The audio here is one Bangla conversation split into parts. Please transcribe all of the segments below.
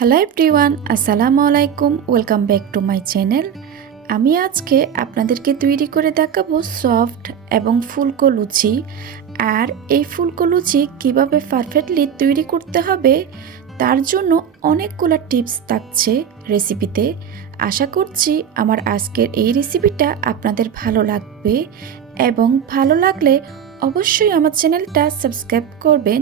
হ্যালো এভরিওয়ান, আসসালামু আলাইকুম। Welcome back to my channel. আমি আজকে আপনাদেরকে তৈরি করে দেখাবো সফট এবং ফুলকো লুচি। আর এই ফুলকো লুচি কীভাবে পারফেক্টলি তৈরি করতে হবে তার জন্য অনেকগুলো টিপস থাকছে রেসিপিতে। আশা করছি আমার আজকের এই রেসিপিটা আপনাদের ভালো লাগবে, এবং ভালো লাগলে অবশ্যই আমার চ্যানেলটা সাবস্ক্রাইব করবেন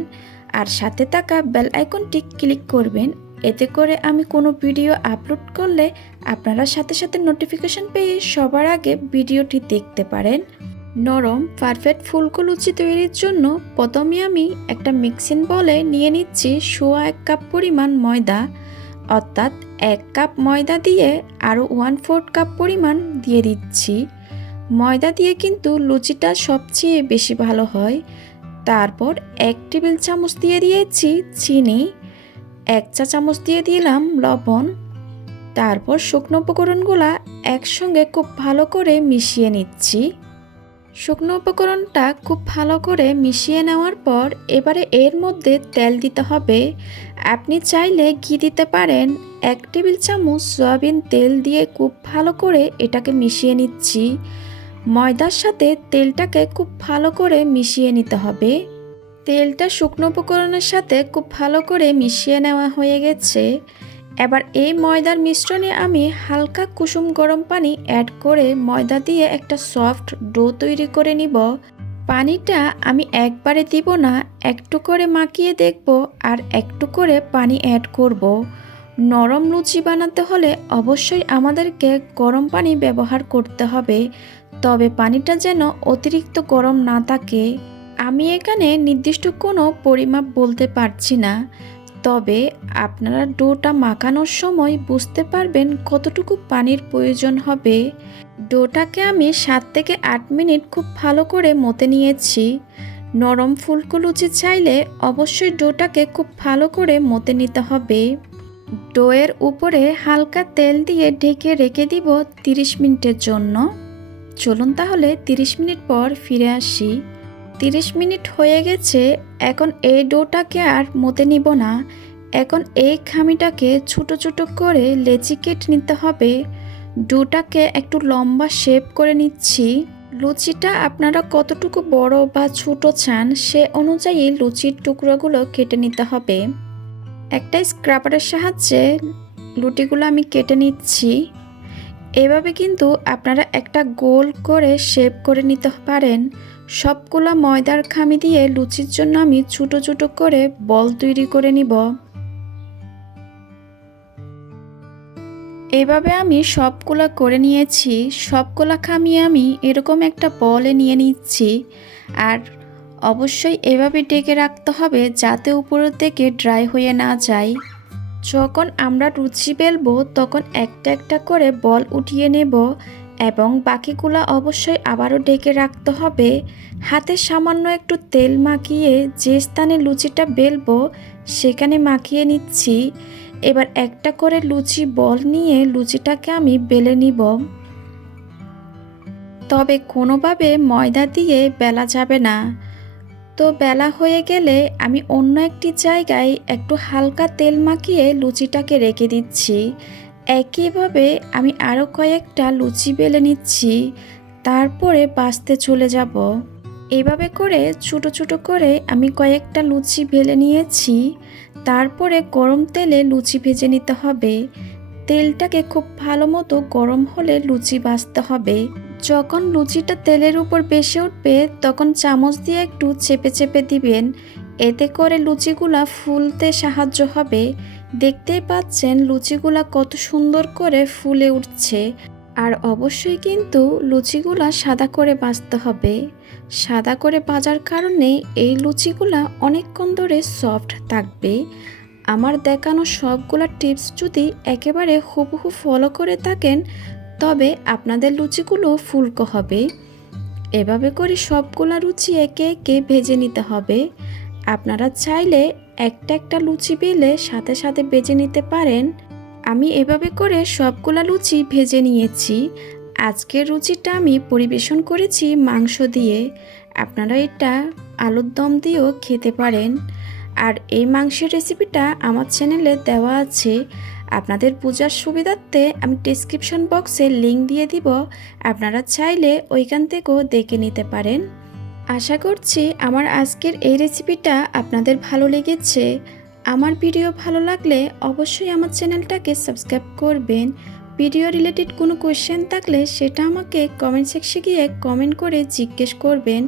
আর সাথে থাকা বেল আইকনটি ক্লিক করবেন। এতে করে আমি কোনো ভিডিও আপলোড করলে আপনারা সাথে সাথে নোটিফিকেশন পেয়ে সবার আগে ভিডিওটি দেখতে পারেন। নরম পারফেক্ট ফুলকো লুচি তৈরির জন্য প্রথমে আমি একটা মিক্সিং বলে নিয়ে নিচ্ছি 1 কাপ পরিমাণ ময়দা, অর্থাৎ 1 কাপ ময়দা দিয়ে আরও 1/4 কাপ পরিমাণ দিয়ে দিচ্ছি। ময়দা দিয়ে কিন্তু লুচিটা সবচেয়ে বেশি ভালো হয়। তারপর 1 টেবিল চামচ দিয়ে দিয়েছি চিনি, 1 চা চামচ দিয়ে দিলাম লবণ। তারপর শুকনো উপকরণগুলো একসঙ্গে খুব ভালো করে মিশিয়ে নিচ্ছি। শুকনো উপকরণটা খুব ভালো করে মিশিয়ে নেওয়ার পর এবারে এর মধ্যে তেল দিতে হবে। আপনি চাইলে ঘি দিতে পারেন। 1 টেবিল চামচ সয়াবিন তেল দিয়ে খুব ভালো করে এটাকে মিশিয়ে নিচ্ছি। ময়দার সাথে তেলটাকে খুব ভালো করে মিশিয়ে নিতে হবে। তেলটা শুকনো উপকরণের সাথে খুব ভালো করে মিশিয়ে নেওয়া হয়ে গেছে। এবার এই ময়দার মিশ্রণে আমি হালকা কুসুম গরম পানি অ্যাড করে ময়দা দিয়ে একটা সফট ডো তৈরি করে নিব। পানিটা আমি একবারে দিব না, একটু করে মাখিয়ে দেখব আর একটু করে পানি অ্যাড করব। নরম লুচি বানাতে হলে অবশ্যই আমাদেরকে গরম পানি ব্যবহার করতে হবে, তবে পানিটা যেন অতিরিক্ত গরম না থাকে। আমি এখানে নির্দিষ্ট কোনো পরিমাপ বলতে পারছি না, তবে আপনারা ডোটা মাখানোর সময় বুঝতে পারবেন কতটুকু পানির প্রয়োজন হবে। ডোটাকে আমি 7 থেকে 8 মিনিট খুব ভালো করে মতে নিয়েছি। নরম ফুলকো লুচি চাইলে অবশ্যই ডোটাকে খুব ভালো করে মতে নিতে হবে। ডোয়ের উপরে হালকা তেল দিয়ে ঢেকে রেখে দিব 30 মিনিটের জন্য। চলুন তাহলে 30 মিনিট পর ফিরে আসি। 30 মিনিট হয়ে গেছে। এখন এই ডোটাকে আর মতে নিব না। এখন এই খামিটাকে ছোট ছোট করে লেচি কেটে নিতে হবে। ডোটাকে একটু লম্বা শেপ করে নিচ্ছি। লুচিটা আপনারা কতটুকু বড় বা ছোট চান সে অনুযায়ী লুচির টুকরোগুলো কেটে নিতে হবে। একটা স্ক্রাবারের সাহায্যে লুচিগুলো আমি কেটে নিচ্ছি। এভাবে কিন্তু আপনারা একটা গোল করে শেপ করে নিতে পারেন। সবগুলা ময়দার খামি দিয়ে লুচির জন্য আমি ছোট ছোট করে বল তৈরি করে নিব। এভাবে আমি সবগুলা করে নিয়েছি। সবগুলা খামি আমি এরকম একটা বলে নিয়ে নিচ্ছি। আর অবশ্যই এভাবে ঢেকে রাখতে হবে যাতে উপরের থেকে ড্রাই হয়ে না যায়। যখন আমরা লুচি বেলবো তখন একটা একটা করে বল উঠিয়ে নেব, এবং বাকিগুলা অবশ্যই আবারও ঢেকে রাখতে হবে। হাতে সামান্য একটু তেল মাখিয়ে যে স্থানে লুচিটা বেলবো সেখানে মাখিয়ে নিচ্ছি। এবার একটা করে লুচি বল নিয়ে লুচিটাকে আমি বেলে নিব। তবে কোনোভাবে ময়দা দিয়ে বেলা যাবে না। তো বেলা হয়ে গেলে আমি অন্য একটি জায়গায় একটু হালকা তেল মাখিয়ে লুচিটাকে রেখে দিচ্ছি। একইভাবে আমি আরও কয়েকটা লুচি বেলে নিচ্ছি, তারপরে ভাজতে চলে যাব। এভাবে করে ছোট ছোট করে আমি কয়েকটা লুচি বেলে নিয়েছি। তারপরে গরম তেলে লুচি ভেজে নিতে হবে। তেলটাকে খুব ভালো মতো গরম হলে লুচি ভাজতে হবে। যখন লুচিটা তেলের উপর ভেসে উঠবে তখন চামচ দিয়ে একটু চেপে চেপে দিবেন। এতে করে লুচিগুলা ফুলতে সাহায্য হবে। দেখতেই পাচ্ছেন লুচিগুলা কত সুন্দর করে ফুলে উঠছে। আর অবশ্যই কিন্তু লুচিগুলা সাদা করে ভাজতে হবে। সাদা করে ভাজার কারণে এই লুচিগুলা অনেকক্ষণ ধরে সফট থাকবে। আমার দেখানো সবগুলা টিপস যদি একেবারে হুবহু ফলো করে থাকেন তবে আপনাদের লুচিগুলো ফুলকো হবে। এভাবে করে সবগুলা লুচি একে একে ভেজে নিতে হবে। আপনারা চাইলে একটা একটা লুচি বেলে সাথে সাথে ভেজে নিতে পারেন। আমি এভাবে করে সবগুলা লুচি ভেজে নিয়েছি। আজকের লুচিটা আমি পরিবেশন করেছি মাংস দিয়ে। আপনারা এটা আলুর দম দিয়েও খেতে পারেন। আর এই মাংসের রেসিপিটা আমার চ্যানেলে দেওয়া আছে। আপনাদের পূজার সুবিধার্থে আমি ডেসক্রিপশন বক্সে লিংক দিয়ে দিব, আপনারা চাইলে ওইখান থেকেও দেখে নিতে পারেন। আশা করছি আমার আজকের এই রেসিপিটা আপনাদের ভালো লেগেছে। আমার ভিডিও ভালো লাগলে অবশ্যই আমার চ্যানেলটাকে সাবস্ক্রাইব করবেন। ভিডিও রিলেটেড কোনো কোয়েশ্চেন থাকলে সেটা আমাকে কমেন্ট সেকশনে গিয়ে কমেন্ট করে জিজ্ঞেস করবেন।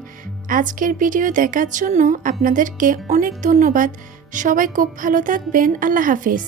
আজকের ভিডিও দেখার জন্য আপনাদেরকে অনেক ধন্যবাদ। সবাই খুব ভালো থাকবেন। আল্লাহ হাফিজ।